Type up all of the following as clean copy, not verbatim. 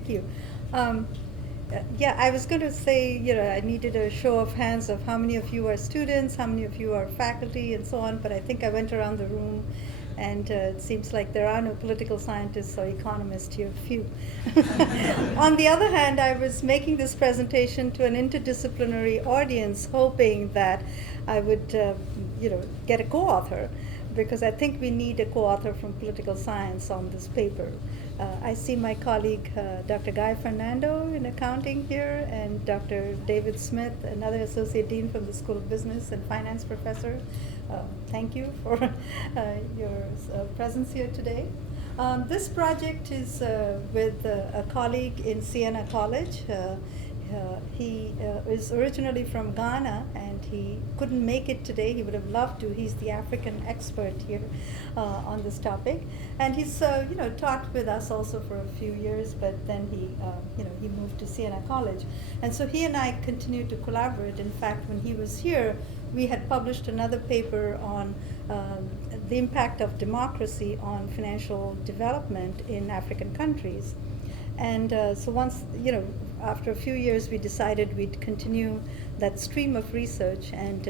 Thank you. Um, yeah, I was going to say, I needed a show of hands of how many of you are students, how many of you are faculty, and so on, but I think I went around the room, and it seems like there are no political scientists or economists here, few. On the other hand, I was making this presentation to an interdisciplinary audience, hoping that I would, get a co-author, because I think we need a co-author from political science on this paper. I see my colleague, Dr. Guy Fernando in accounting here, and Dr. David Smith, another associate dean from the School of Business and Finance professor. Thank you for your presence here today. This project is with a colleague in Siena College. He is originally from Ghana, and he couldn't make it today. He would have loved to. He's the African expert here on this topic, and he's taught with us also for a few years. But then he moved to Siena College, and so he and I continue to collaborate. In fact, when he was here, we had published another paper on the impact of democracy on financial development in African countries. And so once, after a few years, we decided we'd continue that stream of research, and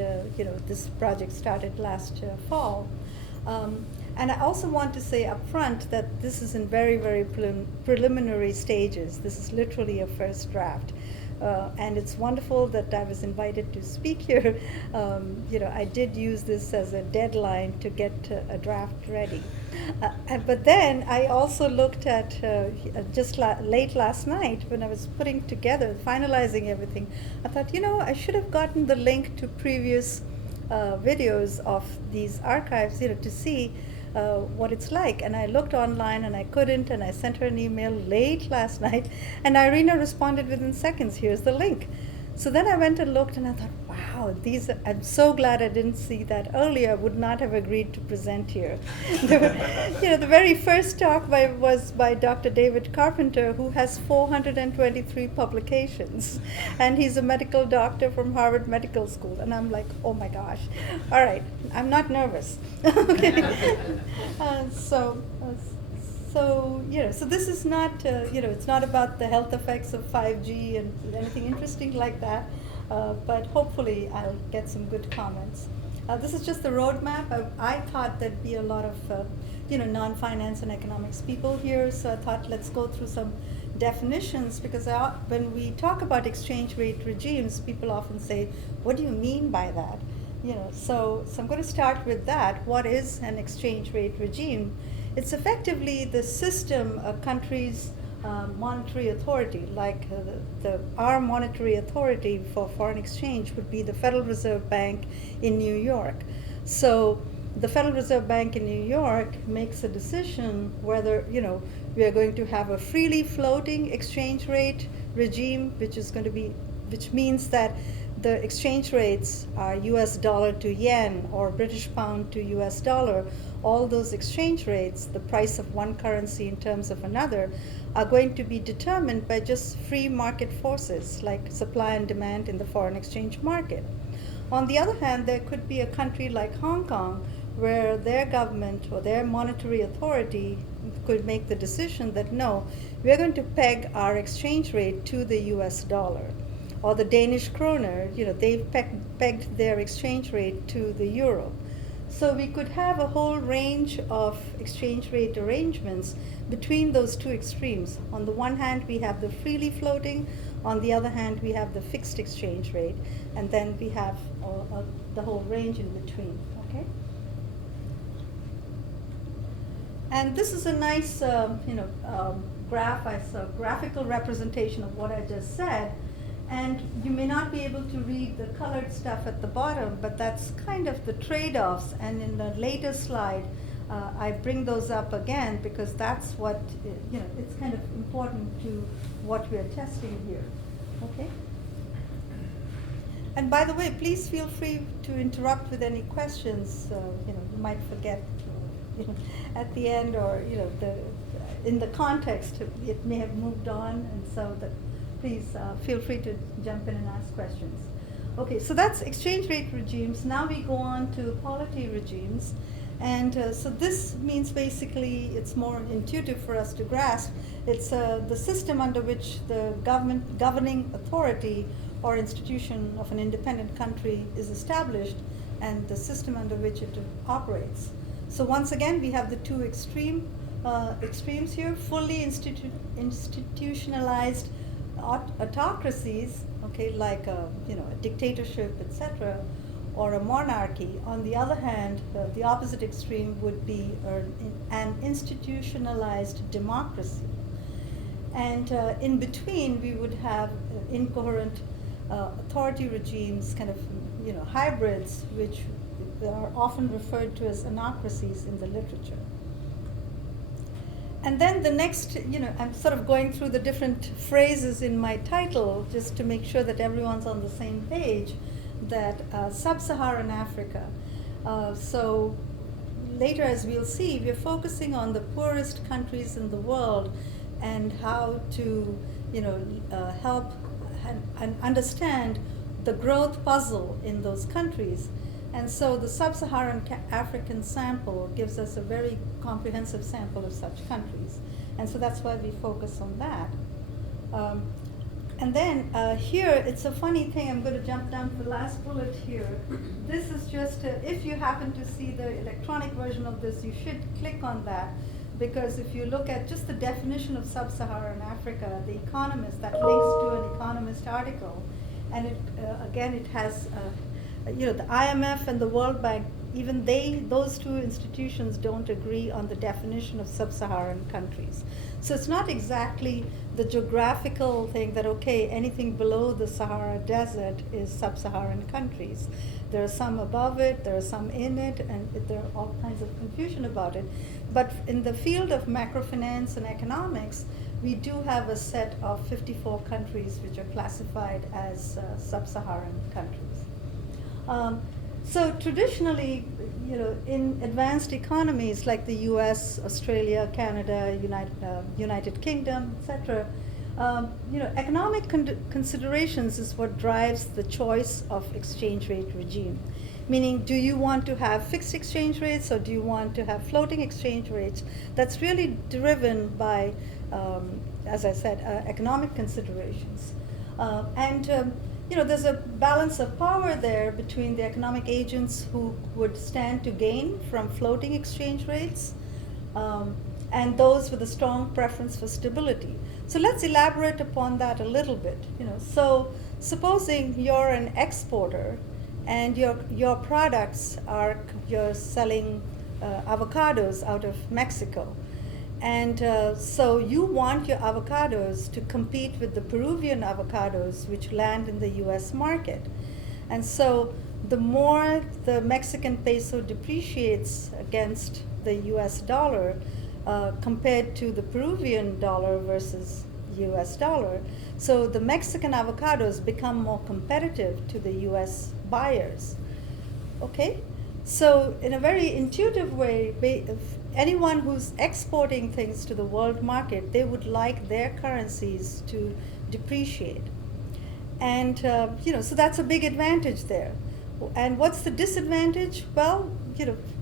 this project started last fall. And I also want to say up front that this is in very, very preliminary stages. This is literally a first draft. And it's wonderful that I was invited to speak here. I did use this as a deadline to get a draft ready. But then I also looked at, just late last night when I was putting together, finalizing everything, I thought, I should have gotten the link to previous videos of these archives, to see what it's like. And I looked online and I couldn't, and I sent her an email late last night, and Irina responded within seconds. Here's the link. So then I went and looked, and I thought, wow, I'm so glad I didn't see that earlier. I would not have agreed to present here. The very first talk was by Dr. David Carpenter, who has 423 publications, and he's a medical doctor from Harvard Medical School. And I'm like, oh my gosh. All right, I'm not nervous. Okay. So this is not, it's not about the health effects of 5G and anything interesting like that, but hopefully I'll get some good comments. This is just the roadmap. I thought there'd be a lot of, non-finance and economics people here, so I thought let's go through some definitions, because when we talk about exchange rate regimes, people often say, what do you mean by that? So I'm going to start with that. What is an exchange rate regime? It's effectively the system a country's monetary authority, like our monetary authority for foreign exchange would be the Federal Reserve Bank in New York. So the Federal Reserve Bank in New York makes a decision whether, we are going to have a freely floating exchange rate regime, which means that the exchange rates are US dollar to yen or British pound to US dollar. All those exchange rates, the price of one currency in terms of another, are going to be determined by just free market forces like supply and demand in the foreign exchange market. On the other hand, there could be a country like Hong Kong where their government or their monetary authority could make the decision that no, we're going to peg our exchange rate to the US dollar. Or the Danish kroner, they've pegged their exchange rate to the euro. So we could have a whole range of exchange rate arrangements between those two extremes. On the one hand, we have the freely floating. On the other hand, we have the fixed exchange rate. And then we have the whole range in between, okay? And this is a nice, graphical representation of what I just said. And you may not be able to read the colored stuff at the bottom, but that's kind of the trade-offs. And in the later slide, I bring those up again because that's what, it's kind of important to what we're testing here, okay? And by the way, please feel free to interrupt with any questions. You might forget at the end, or, in the context, it may have moved on, and so please feel free to jump in and ask questions. Okay, so that's exchange rate regimes. Now we go on to polity regimes. And so this means basically it's more intuitive for us to grasp. It's the system under which the governing authority or institution of an independent country is established, and the system under which it operates. So once again, we have the two extremes here: fully institutionalized autocracies, okay, like a dictatorship, etc., or a monarchy. On the other hand, the opposite extreme would be an institutionalized democracy. And in between, we would have incoherent authority regimes, kind of hybrids, which are often referred to as anocracies in the literature. And then the next, I'm sort of going through the different phrases in my title just to make sure that everyone's on the same page, that Sub-Saharan Africa. So later, as we'll see, we're focusing on the poorest countries in the world and how to help and understand the growth puzzle in those countries. And so the Sub-Saharan African sample gives us a very comprehensive sample of such countries. And so that's why we focus on that. And then here, it's a funny thing. I'm going to jump down to the last bullet here. This is just, if you happen to see the electronic version of this, you should click on that. Because if you look at just the definition of Sub-Saharan Africa, The Economist, that links to an Economist article. And it has, the IMF and the World Bank, even those two institutions don't agree on the definition of Sub-Saharan countries. So it's not exactly the geographical thing that, okay, anything below the Sahara Desert is Sub-Saharan countries. There are some above it, there are some in it, and there are all kinds of confusion about it. But in the field of macrofinance and economics, we do have a set of 54 countries which are classified as Sub-Saharan countries. So traditionally, in advanced economies like the U.S., Australia, Canada, United Kingdom, etc., economic considerations is what drives the choice of exchange rate regime. Meaning, do you want to have fixed exchange rates or do you want to have floating exchange rates? That's really driven by, as I said, economic considerations. There's a balance of power there between the economic agents who would stand to gain from floating exchange rates and those with a strong preference for stability. So let's elaborate upon that a little bit. So supposing you're an exporter and your products you're selling avocados out of Mexico. And so you want your avocados to compete with the Peruvian avocados which land in the US market. And so the more the Mexican peso depreciates against the US dollar compared to the Peruvian dollar versus US dollar, so the Mexican avocados become more competitive to the US buyers. Okay? So in a very intuitive way, if anyone who's exporting things to the world market, they would like their currencies to depreciate. And so that's a big advantage there. And what's the disadvantage? Well,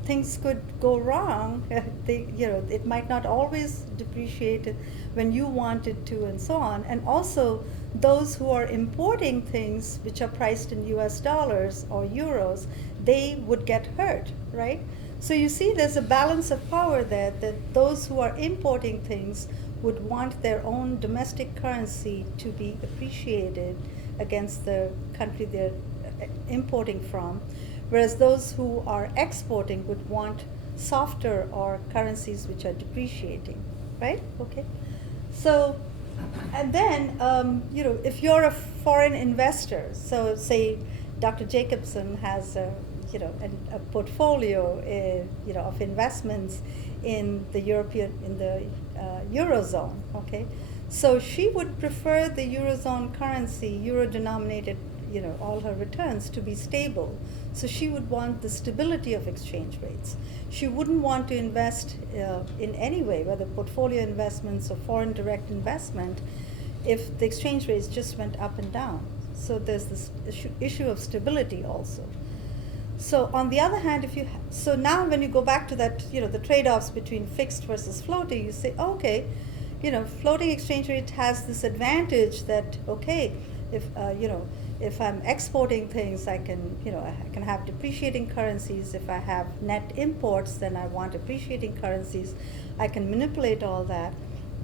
things could go wrong. It might not always depreciate when you want it to, and so on. And also, those who are importing things which are priced in US dollars or euros, they would get hurt, right? So you see there's a balance of power there, that those who are importing things would want their own domestic currency to be appreciated against the country they're importing from, whereas those who are exporting would want softer or currencies which are depreciating, right? Okay. So, and then, if you're a foreign investor, so say Dr. Jacobson has a portfolio, of investments in the Eurozone, okay? So she would prefer the Eurozone currency, euro-denominated, all her returns to be stable. So she would want the stability of exchange rates. She wouldn't want to invest in any way, whether portfolio investments or foreign direct investment, if the exchange rates just went up and down. So there's this issue of stability also. So on the other hand, so now when you go back to that, the trade-offs between fixed versus floating, you say, okay, floating exchange rate has this advantage that, okay, if if I'm exporting things, I can have depreciating currencies. If I have net imports, then I want appreciating currencies. I can manipulate all that.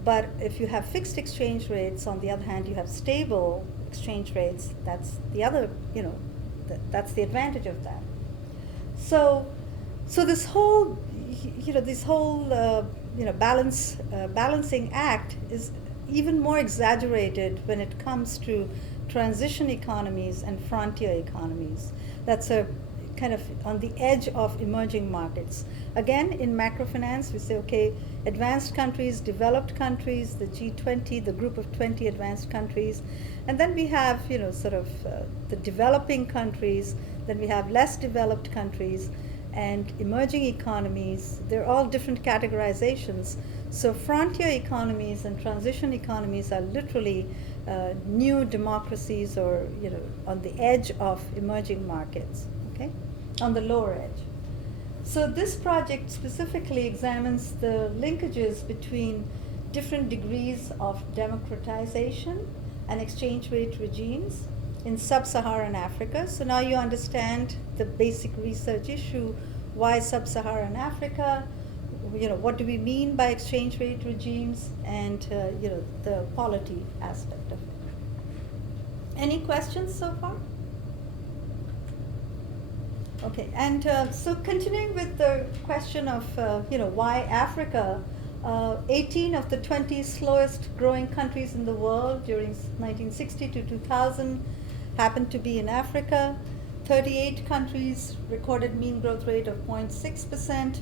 But if you have fixed exchange rates, on the other hand, you have stable exchange rates. That's the other, that's the advantage of that. So this whole, balancing act is even more exaggerated when it comes to transition economies and frontier economies. That's a kind of on the edge of emerging markets. Again, in macrofinance, we say, okay, advanced countries, developed countries, the G20, the group of 20 advanced countries, and then we have, the developing countries, then we have less developed countries, and emerging economies. They're all different categorizations. So frontier economies and transition economies are literally new democracies, or on the edge of emerging markets, okay, on the lower edge. So this project specifically examines the linkages between different degrees of democratization and exchange rate regimes in Sub-Saharan Africa. So now you understand the basic research issue: why Sub-Saharan Africa? What do we mean by exchange rate regimes, and the polity aspect of it. Any questions so far? Okay, and so continuing with the question of why Africa, 18 of the 20 slowest growing countries in the world during 1960 to 2000 happened to be in Africa. 38 countries recorded mean growth rate of 0.6%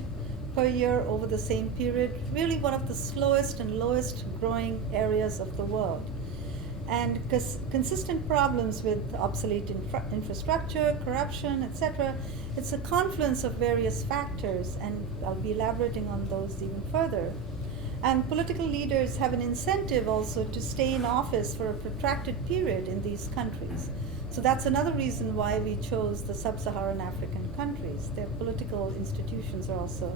per year over the same period, really one of the slowest and lowest growing areas of the world. And consistent problems with obsolete infrastructure, corruption, etc. It's a confluence of various factors, and I'll be elaborating on those even further. And political leaders have an incentive also to stay in office for a protracted period in these countries. So that's another reason why we chose the Sub-Saharan African countries. Their political institutions are also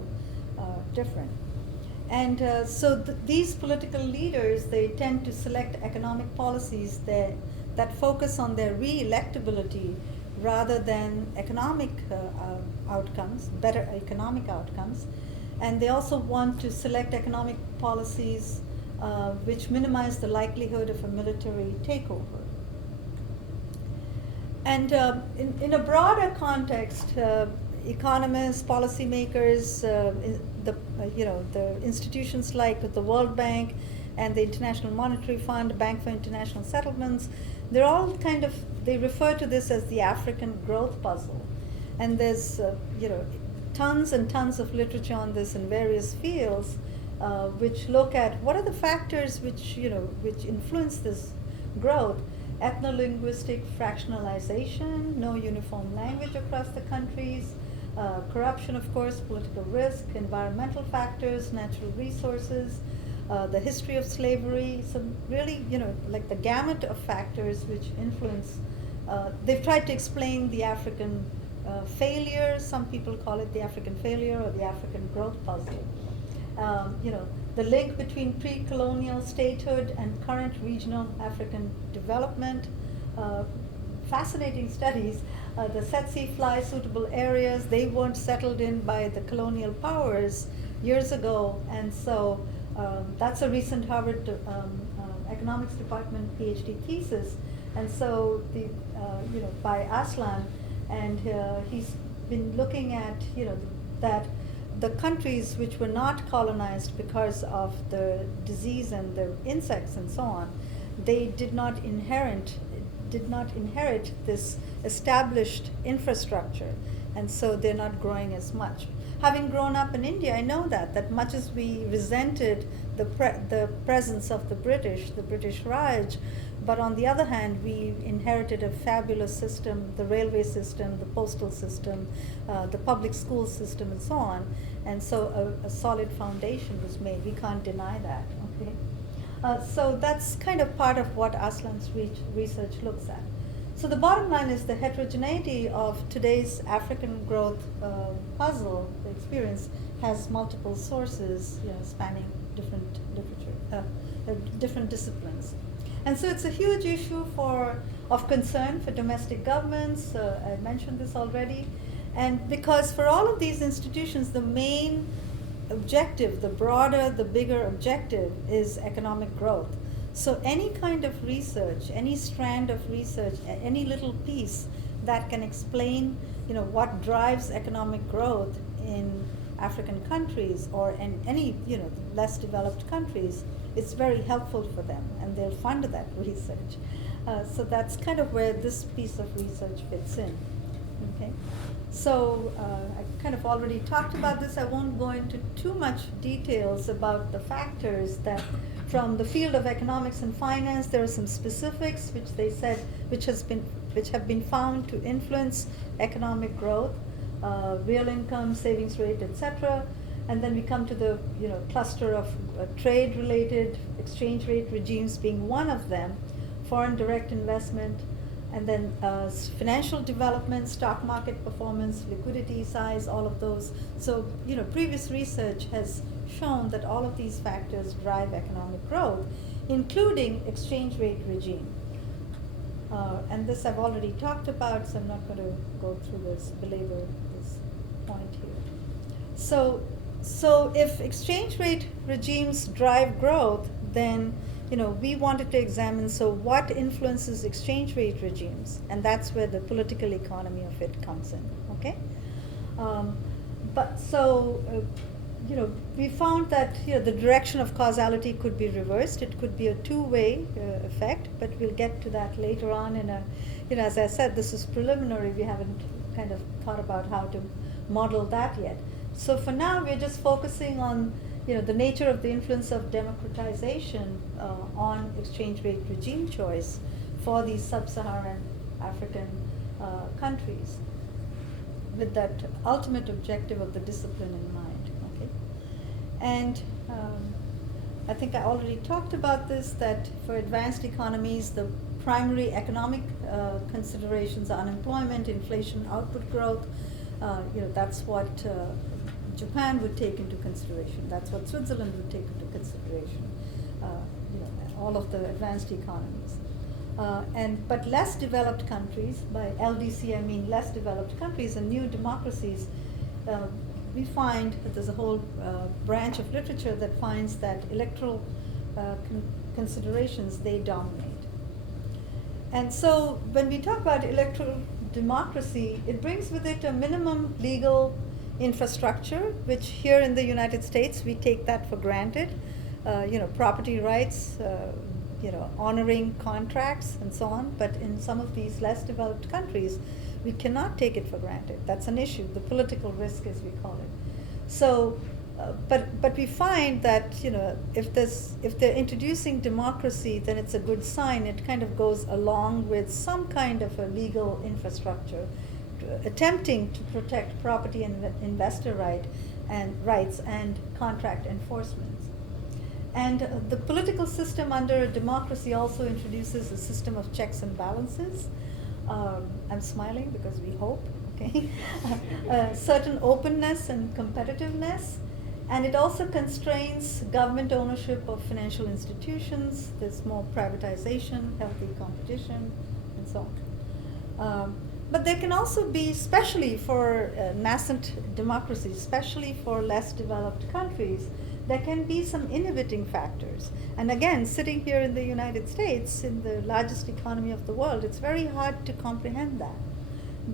different. And these political leaders, they tend to select economic policies that focus on their re-electability rather than economic outcomes, better economic outcomes. And they also want to select economic policies which minimize the likelihood of a military takeover. And in a broader context, economists, policymakers, the institutions like the World Bank and the International Monetary Fund, Bank for International Settlements, they're all they refer to this as the African growth puzzle. And there's tons and tons of literature on this in various fields, which look at what are the factors which influence this growth. Ethno-linguistic fractionalization, no uniform language across the countries, corruption, of course, political risk, environmental factors, natural resources, the history of slavery. So really, like the gamut of factors which influence. They've tried to explain the African failure. Some people call it the African failure or the African growth puzzle. The link between pre-colonial statehood and current regional African development. Fascinating studies. The tsetse fly suitable areas, they weren't settled in by the colonial powers years ago, and so that's a recent Harvard economics department PhD thesis, and so by Aslan, and he's been looking at that the countries which were not colonized because of the disease and the insects and so on, they did not inherit this established infrastructure, and so they're not growing as much. Having grown up in India, I know that much as we resented the presence of the British Raj, but on the other hand, we inherited a fabulous system, the railway system, the postal system, the public school system, and so on. And so a solid foundation was made. We can't deny that. Okay. So that's kind of part of what Aslan's research looks at. So the bottom line is the heterogeneity of today's African growth puzzle, the experience, has multiple sources, spanning different literature, different disciplines. And so it's a huge issue of concern for domestic governments. I mentioned this already. And because for all of these institutions, the main objective, the broader, the bigger objective is economic growth. So any kind of research, any strand of research, any little piece that can explain, what drives economic growth in African countries or in any, less developed countries, it's very helpful for them, and they'll fund that research. So that's kind of where this piece of research fits in. Okay. So I kind of already talked about this. I won't go into too much details about the factors that from the field of economics and finance, there are some specifics which they said, which have been found to influence economic growth, real income, savings rate, etc. And then we come to the cluster of trade-related exchange rate regimes being one of them, foreign direct investment, and then financial development, stock market performance, liquidity size, all of those. So previous research has shown that all of these factors drive economic growth, including exchange rate regime. And this I've already talked about, so I'm not going to go through this, belabor this point here. So if exchange rate regimes drive growth, then we wanted to examine, so what influences exchange rate regimes? And that's where the political economy of it comes in, okay? We found that the direction of causality could be reversed. It could be a two-way effect, but we'll get to that later on in a, as I said, this is preliminary. We haven't kind of thought about how to model that yet. So for now, we're just focusing on the nature of the influence of democratization on exchange rate regime choice for these sub-Saharan African countries, with that ultimate objective of the discipline in mind. Okay, and I think I already talked about this, that for advanced economies, the primary economic considerations are unemployment, inflation, output growth. That's what Japan would take into consideration. That's what Switzerland would take into consideration. All of the advanced economies. But less developed countries, by LDC I mean less developed countries and new democracies, we find that there's a whole branch of literature that finds that electoral considerations, they dominate. And so when we talk about electoral democracy, it brings with it a minimum legal infrastructure, which here in the United States, we take that for granted. Property rights, honoring contracts and so on. But in some of these less developed countries, we cannot take it for granted. That's an issue, the political risk as we call it. So, but we find that, if they're introducing democracy, then it's a good sign. It kind of goes along with some kind of a legal infrastructure, attempting to protect property and investor rights and contract enforcement. And the political system under a democracy also introduces a system of checks and balances. I'm smiling because we hope, okay? Certain openness and competitiveness. And it also constrains government ownership of financial institutions. There's more privatization, healthy competition, and so on. But there can also be, especially for nascent democracies, especially for less developed countries, there can be some inhibiting factors. And again, sitting here in the United States, in the largest economy of the world, it's very hard to comprehend that.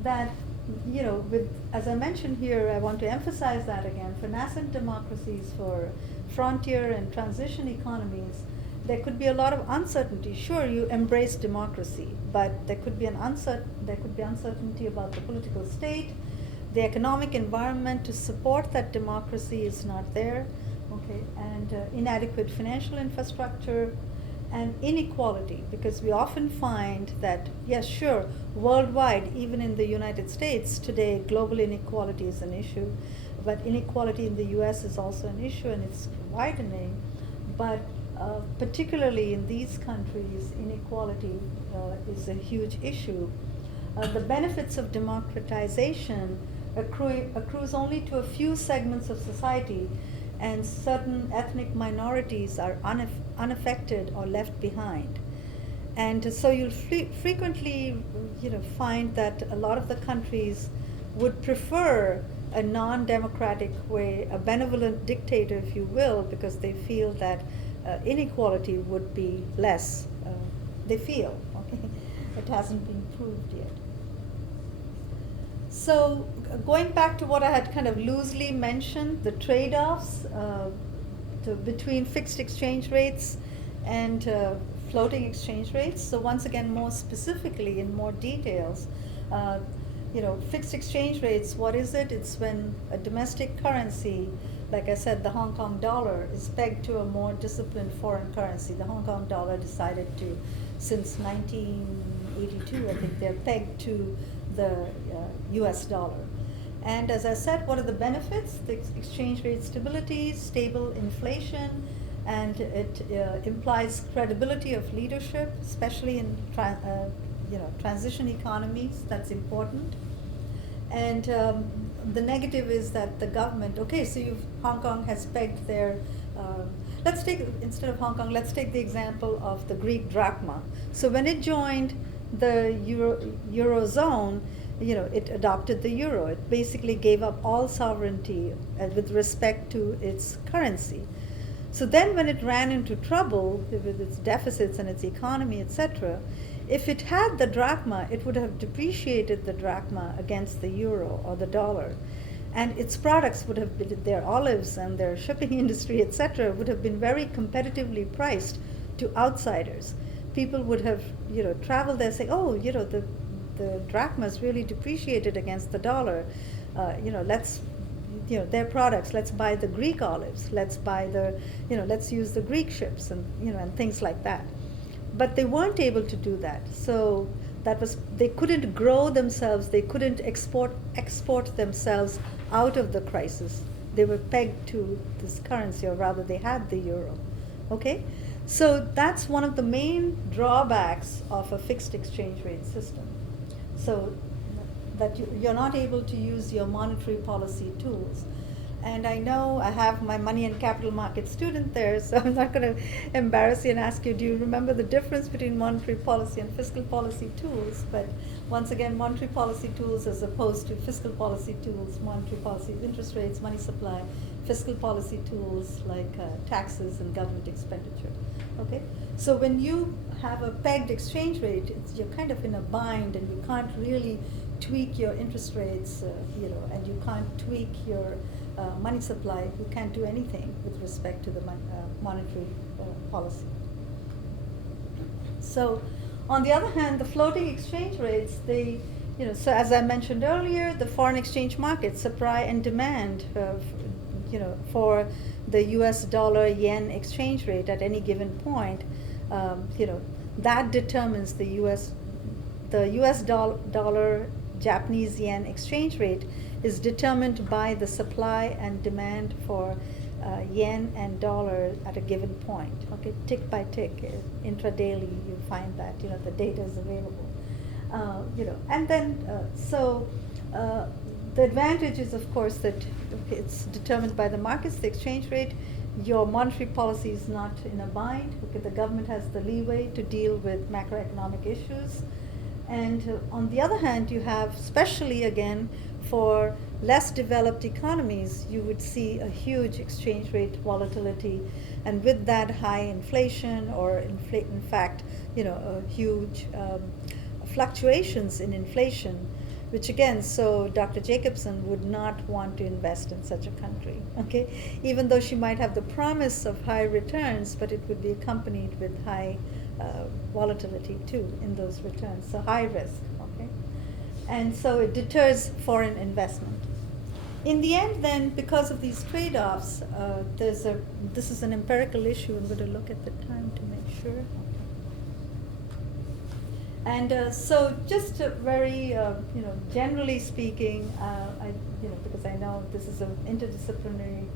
That, as I mentioned here, I want to emphasize that again, for nascent democracies, for frontier and transition economies, there could be a lot of uncertainty. Sure, you embrace democracy, but there could be uncertainty about the political state. The economic environment to support that democracy is not there. Okay, and inadequate financial infrastructure and inequality, because we often find that, yes, sure, worldwide, even in the United States today, global inequality is an issue, but inequality in the US is also an issue, and it's widening. But particularly in these countries, inequality is a huge issue. The benefits of democratization accrues only to a few segments of society, and certain ethnic minorities are unaffected or left behind. And so you'll frequently, find that a lot of the countries would prefer a non-democratic way, a benevolent dictator, if you will, because they feel that inequality would be less. They feel, okay? It hasn't been proved yet. So going back to what I had kind of loosely mentioned, the trade-offs between fixed exchange rates and floating exchange rates. So once again, more specifically, in more details, fixed exchange rates, what is it? It's when a domestic currency, like I said, the Hong Kong dollar, is pegged to a more disciplined foreign currency. The Hong Kong dollar decided to, since 1982, I think, they're pegged to the US dollar. And as I said, what are the benefits? The exchange rate stability, stable inflation, and it implies credibility of leadership, especially in transition economies. That's important. And the negative is that the government, okay, so Hong Kong has pegged their, let's take, instead of Hong Kong, let's take the example of the Greek drachma. So when it joined the Eurozone, it adopted the euro. It basically gave up all sovereignty with respect to its currency. So then when it ran into trouble with its deficits and its economy, etc., if it had the drachma, it would have depreciated the drachma against the euro or the dollar. And its products would have been, their olives and their shipping industry, etc., would have been very competitively priced to outsiders. People would have, traveled there saying, oh, the drachma is really depreciated against the dollar. Let's, their products, let's buy the Greek olives, let's buy let's use the Greek ships and, and things like that. But they weren't able to do that. So they couldn't grow themselves, they couldn't export themselves out of the crisis. They were pegged to this currency, or rather they had the euro, okay? So that's one of the main drawbacks of a fixed exchange rate system. So that you're not able to use your monetary policy tools. And I know I have my money and capital market student there, so I'm not going to embarrass you and ask you, do you remember the difference between monetary policy and fiscal policy tools? But once again, monetary policy tools as opposed to fiscal policy tools, monetary policy, interest rates, money supply, fiscal policy tools like taxes and government expenditure. Okay? So when you have a pegged exchange rate, you're kind of in a bind, and you can't really tweak your interest rates, and you can't tweak your money supply. You can't do anything with respect to the monetary policy. So, on the other hand, the floating exchange rates, so as I mentioned earlier, the foreign exchange market, supply and demand, for the U.S. dollar yen exchange rate at any given point, that determines the U.S. dollar Japanese yen exchange rate is determined by the supply and demand for yen and dollar at a given point. Okay, tick by tick, intradaily, you find that the data is available. And then the advantage is, of course, that it's determined by the markets, the exchange rate. Your monetary policy is not in a bind. Okay, the government has the leeway to deal with macroeconomic issues. And on the other hand, you have, especially again, for less developed economies, you would see a huge exchange rate volatility, and with that high inflation, or in fact, a huge fluctuations in inflation, which again, so Dr. Jacobson would not want to invest in such a country, okay? Even though she might have the promise of high returns, but it would be accompanied with high volatility too in those returns, so high risk, okay? And so it deters foreign investment. In the end then, because of these trade-offs, this is an empirical issue. I'm going to look at the time to make sure. And so just very, generally speaking, because I know this is an interdisciplinary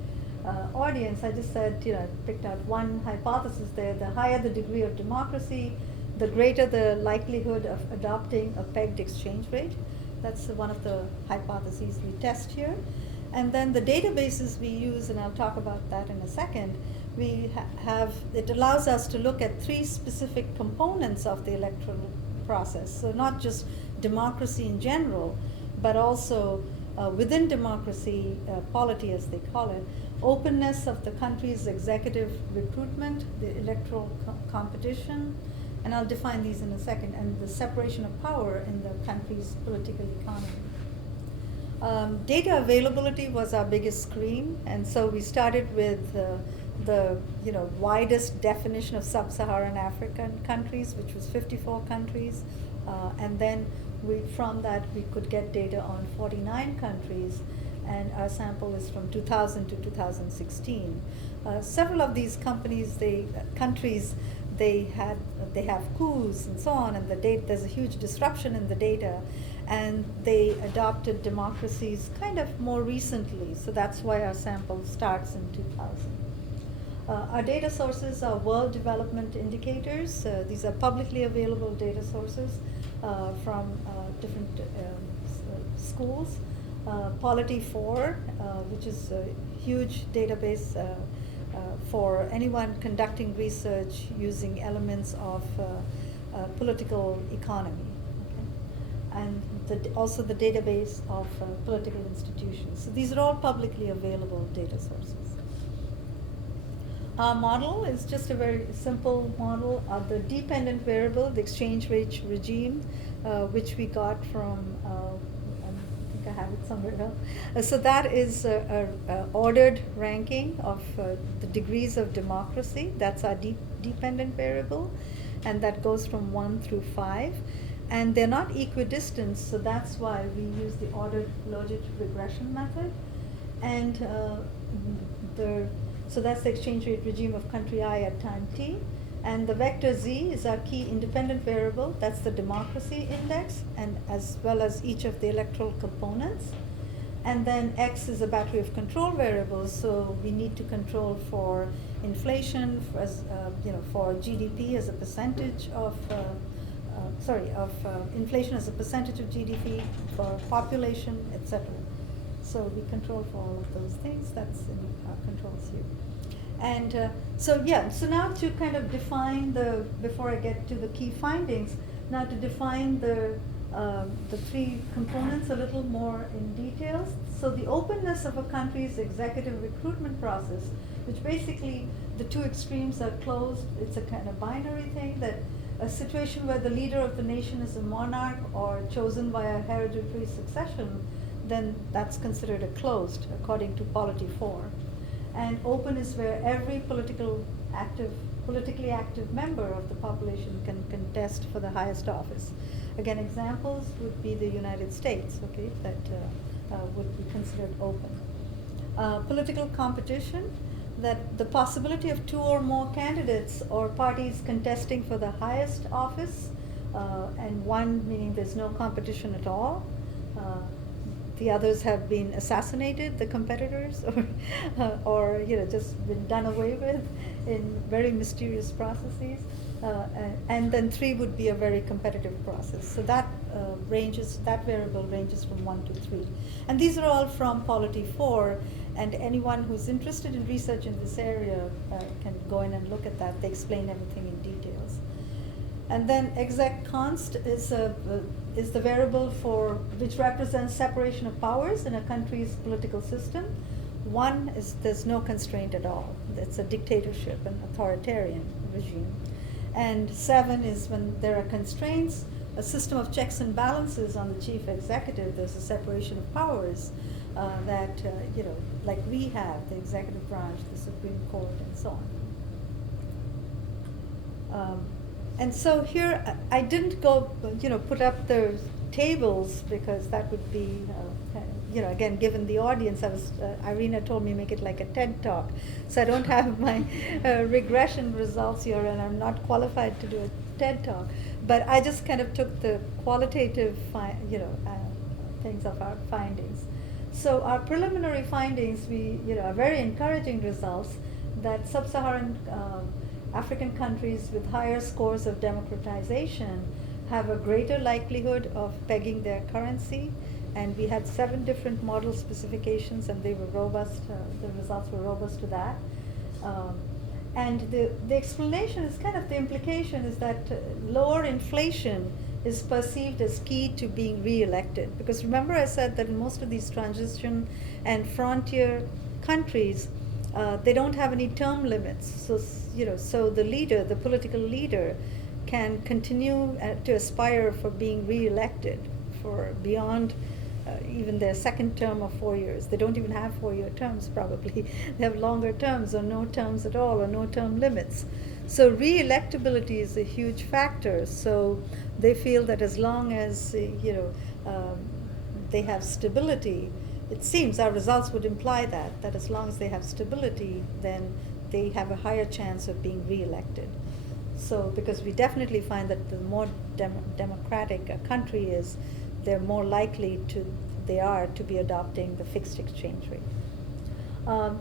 audience, I just said, I picked out one hypothesis there. The higher the degree of democracy, the greater the likelihood of adopting a pegged exchange rate. That's one of the hypotheses we test here. And then the databases we use, and I'll talk about that in a second, it allows us to look at 3 specific components of the electoral process. So not just democracy in general, but also within democracy, polity as they call it, openness of the country's executive recruitment, the electoral competition, and I'll define these in a second, and the separation of power in the country's political economy. Data availability was our biggest screen, and so we started with the widest definition of Sub-Saharan African countries, which was 54 countries, and then from that we could get data on 49 countries, and our sample is from 2000 to 2016. Several of these countries, they have coups and so on, and there's a huge disruption in the data, and they adopted democracies kind of more recently, so that's why our sample starts in 2000. Our data sources are world development indicators. These are publicly available data sources from different schools. Polity 4, which is a huge database for anyone conducting research using elements of political economy. Okay? And also the database of political institutions. So these are all publicly available data sources. Our model is just a very simple model of the dependent variable, the exchange rate regime, which we got from, I think I have it somewhere else. So that is a ordered ranking of the degrees of democracy. That's our dependent variable, and that goes from 1 through 5. And they're not equidistant, so that's why we use the ordered logit regression method. And so that's the exchange rate regime of country I at time t. And the vector z is our key independent variable. That's the democracy index, and as well as each of the electoral components. And then x is a battery of control variables, so we need to control for inflation, for GDP as a percentage of, inflation as a percentage of GDP, for population, etc. So we control for all of those things. That's in our controls here. And so now to kind of define before I get to the key findings, now to define the 3 components a little more in details. So the openness of a country's executive recruitment process, which basically the 2 extremes are closed. It's a kind of binary thing, that a situation where the leader of the nation is a monarch or chosen by a hereditary succession, then that's considered a closed, according to Polity 4. And open is where every politically active member of the population can contest for the highest office. Again, examples would be the United States, okay, that would be considered open. Political competition, that the possibility of 2 or more candidates or parties contesting for the highest office, and one meaning there's no competition at all. The others have been assassinated, the competitors, or just been done away with in very mysterious processes. And then 3 would be a very competitive process. So that variable ranges from 1 to 3. And these are all from Polity 4, and anyone who's interested in research in this area can go in and look at that. They explain everything in details. And then EXECCOMP is the variable which represents separation of powers in a country's political system. 1 is there's no constraint at all. It's a dictatorship, an authoritarian regime. And 7 is when there are constraints, a system of checks and balances on the chief executive. There's a separation of powers that, like we have, the executive branch, the Supreme Court, and so on. And so here, I didn't go, put up the tables, because that would be, again, given the audience, Irina told me make it like a TED Talk. So I don't have my regression results here, and I'm not qualified to do a TED Talk. But I just kind of took the qualitative, things of our findings. So our preliminary findings, are very encouraging results that sub-Saharan African countries with higher scores of democratization have a greater likelihood of pegging their currency. And we had 7 different model specifications, and they were robust. The results were robust to that. And the explanation is kind of, the implication is that lower inflation is perceived as key to being re-elected. Because remember I said that in most of these transition and frontier countries, they don't have any term limits. So the leader, the political leader, can continue to aspire for being re-elected for beyond even their second term of 4 years. They don't even have 4-year terms probably. They have longer terms or no terms at all or no term limits. So re-electability is a huge factor. So they feel that as long as they have stability, it seems our results would imply that as long as they have stability, then they have a higher chance of being re-elected. So because we definitely find that the more democratic a country is, they're more likely they are to be adopting the fixed exchange rate.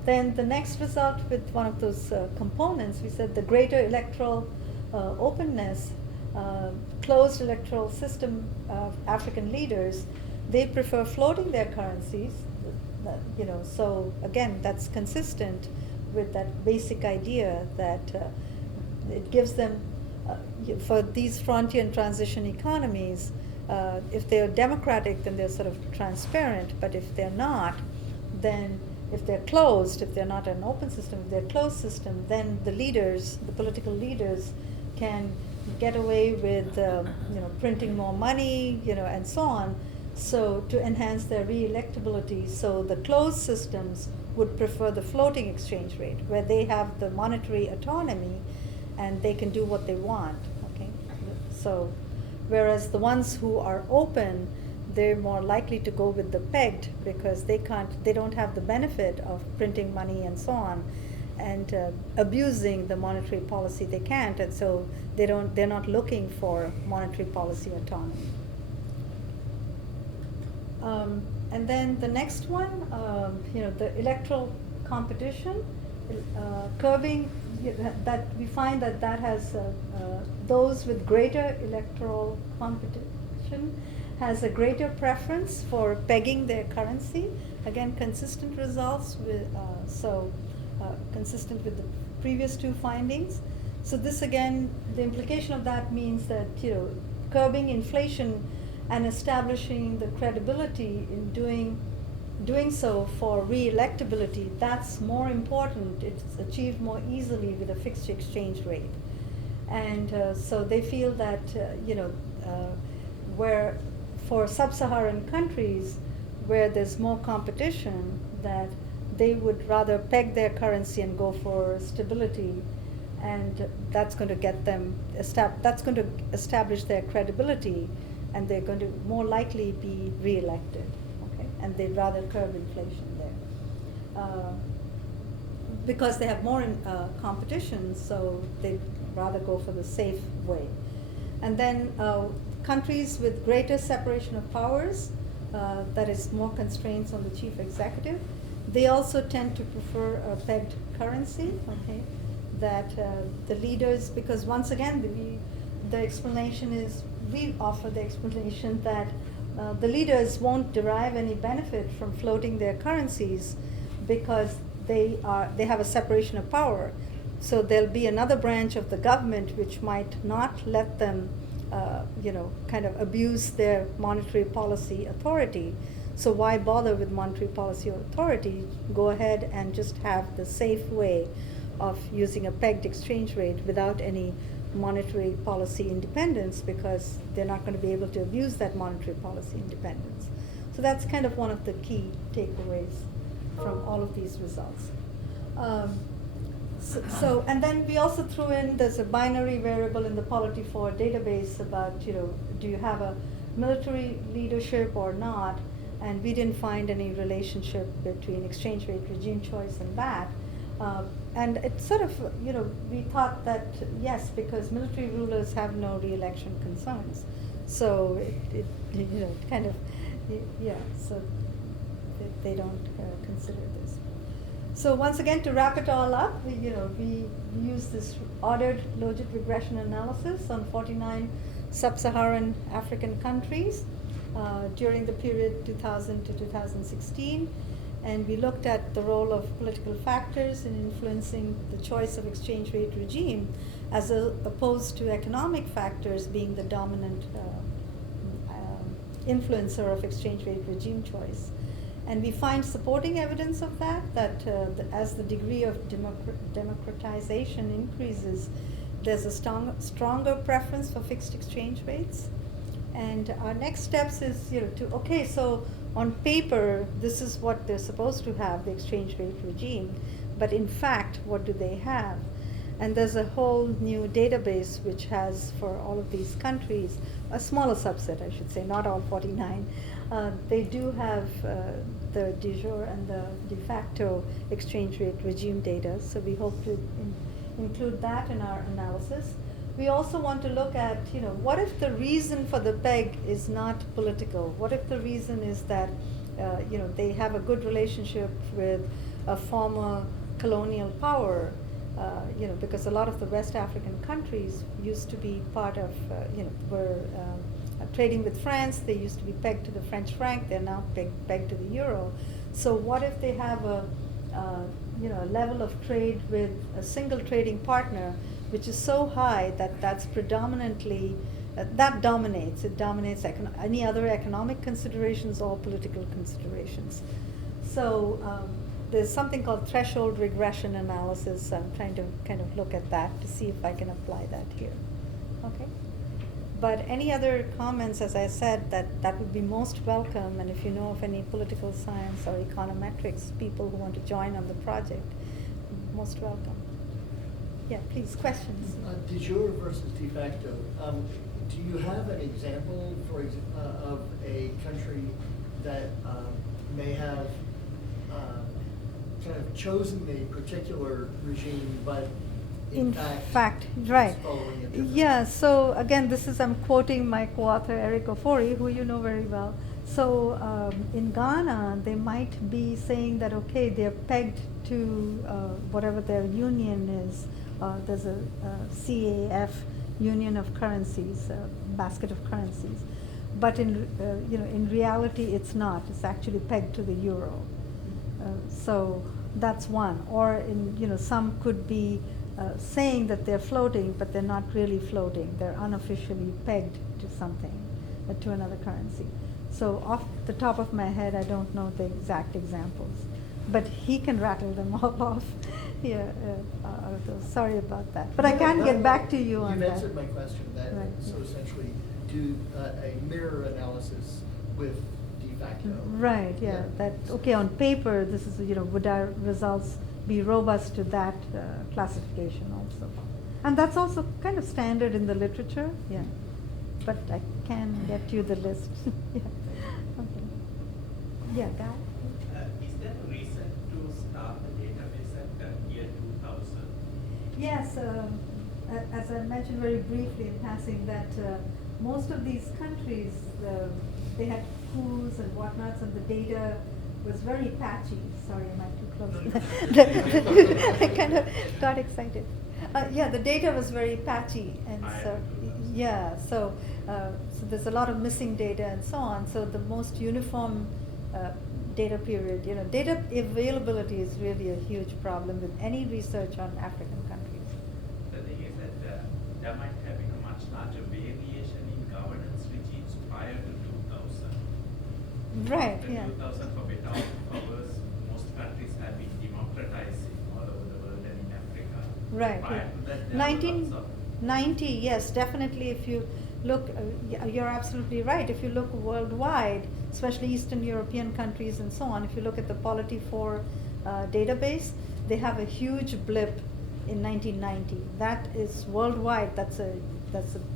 Then the next result with one of those components, we said the greater electoral openness, closed electoral system of African leaders, they prefer floating their currencies. So again, that's consistent with that basic idea that it gives them, for these frontier and transition economies, if they're democratic, then they're sort of transparent, but if they're not, then if they're closed, if they're not an open system, if they're a closed system, then the leaders, the political leaders, can get away with printing more money, and so on, so to enhance their re-electability. So the closed systems would prefer the floating exchange rate, where they have the monetary autonomy and they can do what they want. Okay, so whereas the ones who are open, they're more likely to go with the pegged because they don't have the benefit of printing money and so on, and abusing the monetary policy they can't, and so they're not looking for monetary policy autonomy. And then the next one, the electoral competition, curbing, that we find that has those with greater electoral competition has a greater preference for pegging their currency. Again, consistent results with consistent with the previous 2 findings. So this again, the implication of that means that curbing inflation and establishing the credibility in doing so for re-electability, that's more important. It's achieved more easily with a fixed exchange rate. And so they feel that, where for sub-Saharan countries where there's more competition, that they would rather peg their currency and go for stability, and that's going to get them, that's going to establish their credibility, and they're going to more likely be re-elected. And they'd rather curb inflation there. Because they have more competition, so they'd rather go for the safe way. And then countries with greater separation of powers, that is more constraints on the chief executive, they also tend to prefer a pegged currency, that the leaders, because once again, the explanation is, we offer the explanation that the leaders won't derive any benefit from floating their currencies because they have a separation of power. So there'll be another branch of the government which might not let them, kind of abuse their monetary policy authority. So why bother with monetary policy authority? Go ahead and just have the safe way of using a pegged exchange rate without any monetary policy independence, because they're not going to be able to abuse that monetary policy independence. So that's kind of one of the key takeaways from all of these results. And then we also threw in, there's a binary variable in the Polity 4 database about, do you have a military leadership or not? And we didn't find any relationship between exchange rate, regime choice, and that. And it sort of, we thought that, yes, because military rulers have no re-election concerns. So it kind of, yeah, so they don't consider this. So once again, to wrap it all up, we use this ordered logit regression analysis on 49 Sub-Saharan African countries during the period 2000 to 2016. And we looked at the role of political factors in influencing the choice of exchange rate regime, as opposed to economic factors being the dominant influencer of exchange rate regime choice. And we find supporting evidence of that, as the degree of democratization increases, there's a stronger preference for fixed exchange rates. And our next steps is, so on paper, this is what they're supposed to have, the exchange rate regime, but in fact, what do they have? And there's a whole new database which has, for all of these countries, a smaller subset, I should say, not all 49. They do have the de jure and the de facto exchange rate regime data, so we hope to include that in our analysis. We also want to look at, what if the reason for the peg is not political? What if the reason is that, they have a good relationship with a former colonial power? Because a lot of the West African countries used to be part of, were trading with France. They used to be pegged to the French franc. They're now pegged to the euro. So what if they have a level of trade with a single trading partner, which is so high that that's predominantly, that dominates. It dominates any other economic considerations or political considerations. So there's something called threshold regression analysis. I'm trying to kind of look at that to see if I can apply that here. Okay. But any other comments, as I said, that would be most welcome. And if you know of any political science or econometrics people who want to join on the project, most welcome. Yeah, please, questions. De jure versus de facto. Do you have an example, of a country that may have kind of chosen a particular regime, but in fact right. Following a different? Yeah, so again, I'm quoting my co-author Eric Ofori, who you know very well. So in Ghana, they might be saying that, okay, they're pegged to whatever their union is. There's a CAF, Union of Currencies, basket of currencies. But in reality, it's not. It's actually pegged to the euro. So that's one. Or some could be saying that they're floating, but they're not really floating. They're unofficially pegged to something, to another currency. So off the top of my head, I don't know the exact examples, but he can rattle them all off. Yeah, sorry about that. But I can get back to you on that. You've answered my question. Right. So essentially, do a mirror analysis with de facto. Right. Yeah. That okay. On paper, this is would our results be robust to that classification also? And that's also kind of standard in the literature. Yeah. But I can get you the list. Yeah. Okay. Yeah, Guy. Is there a reason to start the database at year 2000? Yes, as I mentioned very briefly in passing, that most of these countries, they had coups and whatnots, and the data was very patchy. Sorry, am I too close? I kind of got excited. Yeah, the data was very patchy, and so yeah, so there's a lot of missing data and so on. So the most uniform data period, data availability is really a huge problem with any research on African countries. The thing is that there might have been a much larger variation in governance regimes prior to 2000. Right. After Yeah. 2000, for better or for worse, most countries have been democratizing all over the world and in Africa. Right. Prior Yeah. to that, there were lots of 1990, yes, definitely. If you look, you're absolutely right. If you look worldwide, especially Eastern European countries and so on, if you look at the Polity database, they have a huge blip in 1990. That is worldwide. That's a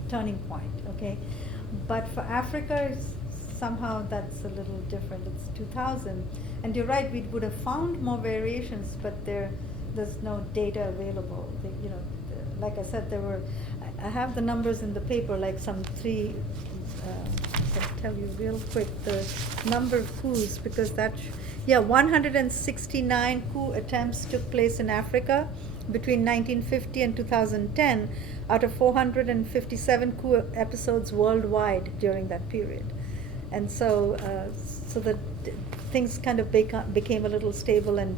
turning point. Okay, but for Africa, somehow that's a little different. It's 2000, and you're right. We would have found more variations, but there's no data available. Like I said, there were. I have the numbers in the paper, like some three. I can tell you real quick the number of coups, because that Yeah, 169 coup attempts took place in Africa between 1950 and 2010 out of 457 coup episodes worldwide during that period. And so, things kind of became a little stable, and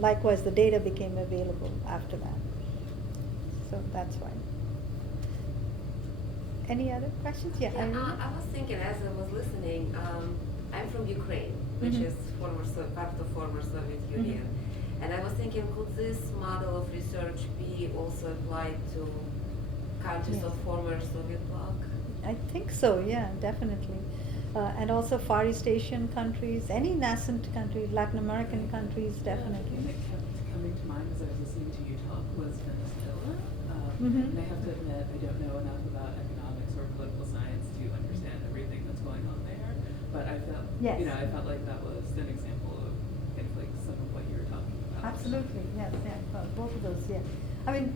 likewise the data became available after that. So that's why. Any other questions? Yeah, Irene? I was thinking as I was listening, I'm from Ukraine, which Mhm. is part of the former Soviet Union. And I was thinking, could this model of research be also applied to countries Yes. of former Soviet bloc? I think so, yeah, definitely. And also Far East Asian countries, any nascent country, Latin American countries, definitely. That kept coming to mind as I was listening to you talk was Venezuela. Mhm. And I have to admit, I don't know enough about economics or political science to understand everything that's going on there. But I felt, Yes. I felt like that was an example of kind of like some of what you were talking about. Absolutely, yes, yeah, well, both of those, yeah. I mean,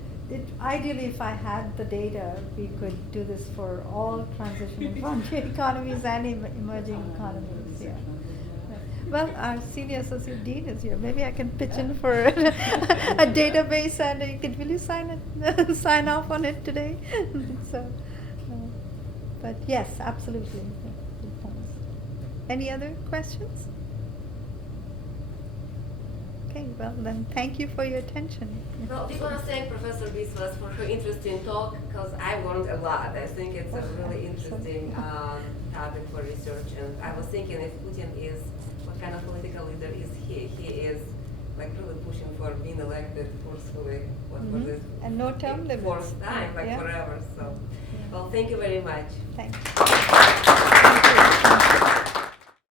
ideally, if I had the data, we could do this for all transition and frontier economies and emerging economies, yeah. Well, our senior associate dean is here. Maybe I can pitch in for a database, and will you sign off on it today? So, but yes, absolutely. Any other questions? Okay, well then, thank you for your attention. Well, we want to thank Professor Biswas for her interesting talk, because I learned a lot. I think it's a really interesting topic for research. And I was thinking, if Putin is, what kind of political leader is he? He is like really pushing for being elected forcefully. What was it? And no term limits. Fourth time, like Yeah. forever. So, well, thank you very much. Thank you. Thank you.